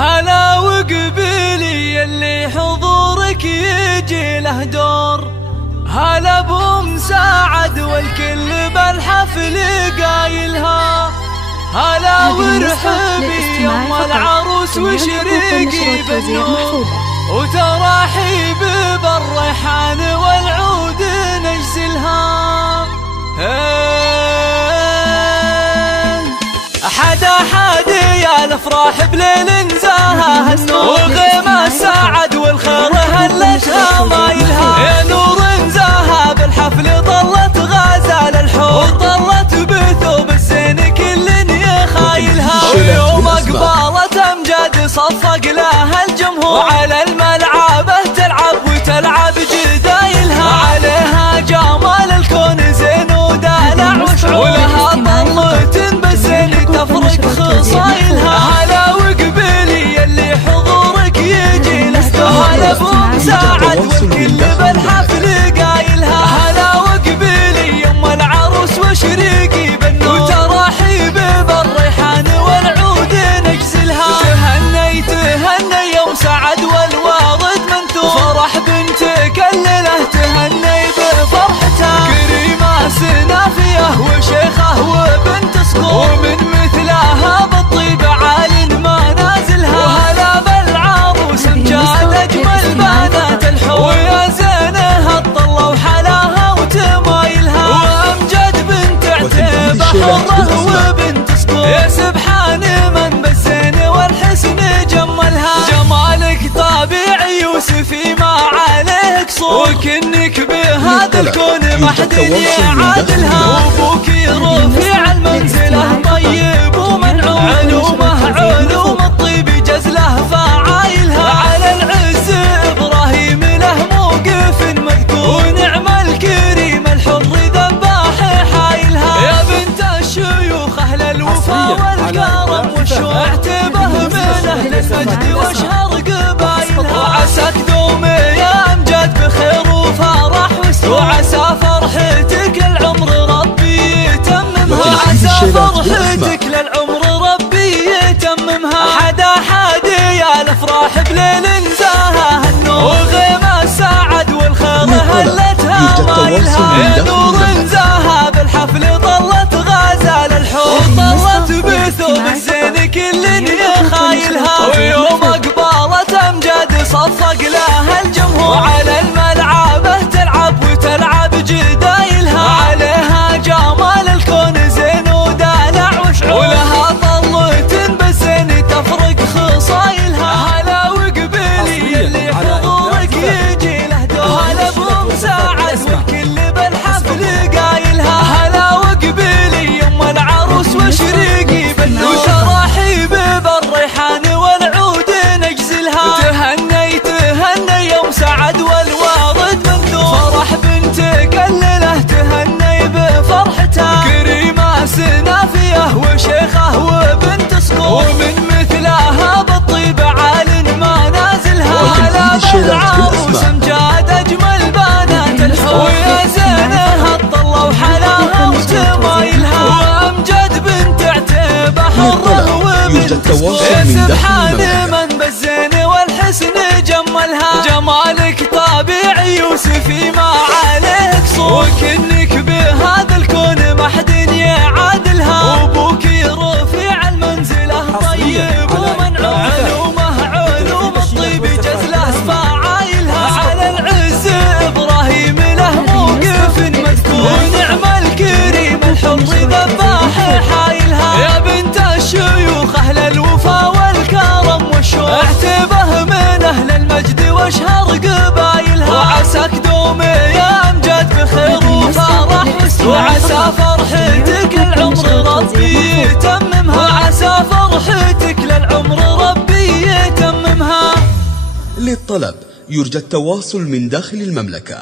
هلا وقبيلي اللي حضورك يجي له دور، هلا بمساعد والكل بالحفل قايلها، هلا ورحبي يوم العروس وشريقي بالنور، وتراحيب بالريحان والعود نجزلها. حدا يا الافراح بليل نزاها النور، وغيمة ساعد والخير هلتها مايلها، يا نور نزاها بالحفل ظلت غازال الحور، ظلت بثوب الزين كل يخايلها، ويوم اقبالت امجاد صفق لها الجمهور، وعلى الملعبه تلعب وتلعب جدايلها، عليها جمال الكون زين ودلع وشعور، ولها طلة بالزين تفرق خصايلها. هلا وقبيلي اللي حضورك يجي له دور، هلا بمساعد والكل بالحفل قايلها، هلا وقبيلي يوم العروس وشريقي بالنور، وتراحيب بالريحان والعود نجزلها. تهني يوم سعد والوارد منثور، فرح بنتك الليله تهني بفرحتها، كريمه سنافيه وشيخه وبنت صقور، ومن مثلها بالطيب عال منازلها، وهلا بالعروس امجاد اجمل بنات الحور، ويا زينها الطله وحلاها وتمايلها، وامجد بنت عتيبه حره وبنت صقور، يا سبحان من بالزين والحسن جملها، جمالك طبيعي يوسفي ما عليه قصور، وكنك بهذا الكون ما حد يعادلها، وابوك رفيع المنزله طيب ومنعوم، علوم الطيب جزله فعايلها، على العز ابراهيم له موقف مذكور، ونعم الكريم الحر ذباح حايلها، يا بنت الشيوخ اهل الوفا والكرم والشوق، اعتبه من اهل المجد واشهر قبايلها، وعساك دومي يا امجاد بخير وفرح وسرور، وعسى فرحتك للعمر ربي يتممها، عسى فرحتك للعمر ربي يتممها. حدا يا الافراح بليل نزاها النور، وغيمة ساعد والخير هلتها مايلها، يا نور نزاها بالحفل ظلت غازال الحور، ظلت بثوب الزين كل يخايلها، ويوم اقبالت امجاد صفق لها الجمهور، وعلى الملعبه تلعب وتلعب جدايلها، عليها جمال الكون زين ودلع وشعور، ولها طلة بالزين تفرق خصايلها. هلا وقبيلي اللي حضورك يجي له دور، هلا بمساعد والكل بالحفل قايلها، هلا وقبيلي يوم العروس وشريقي بالنور، وتراحيب بالريحان والعود نجزلها. تهني يوم سعد والوارد منثور، فرح بنتك الليله تهني بفرحتها، كريمه سنافيه وشيخه وبنت صقور، ومن مثلها بالطيب عال منازلها، هلا بالعروس امجاد اجمل بنات الحور، ويا زينها الطله وحلاها وتمايلها، وامجد بنت عتيبه حره وبنت صقور، يا سبحان من بالزين والحسن جملها، جمالك طبيعي يوسفي ما عليه قصور، وكنك بهذا الكون ما حد يعادلها، وابوك رفيع المنزله طيب ومنعوم، علوم الطيب جزله فعايلها، على العز ابراهيم له موقف مذكور، ونعم الكريم الحر ذباح حايلها، يا بنت الشيوخ اهل الوفا والكرم والشوق، اعتبه من اهل المجد واشهر قبايلها، وعساك دومي يا امجاد بخير وفرح وسرور، وعسى فرحتك للعمر ربي يتممها، وعسى فرحتك للعمر ربي يتممها. للطلب يرجى التواصل من داخل المملكة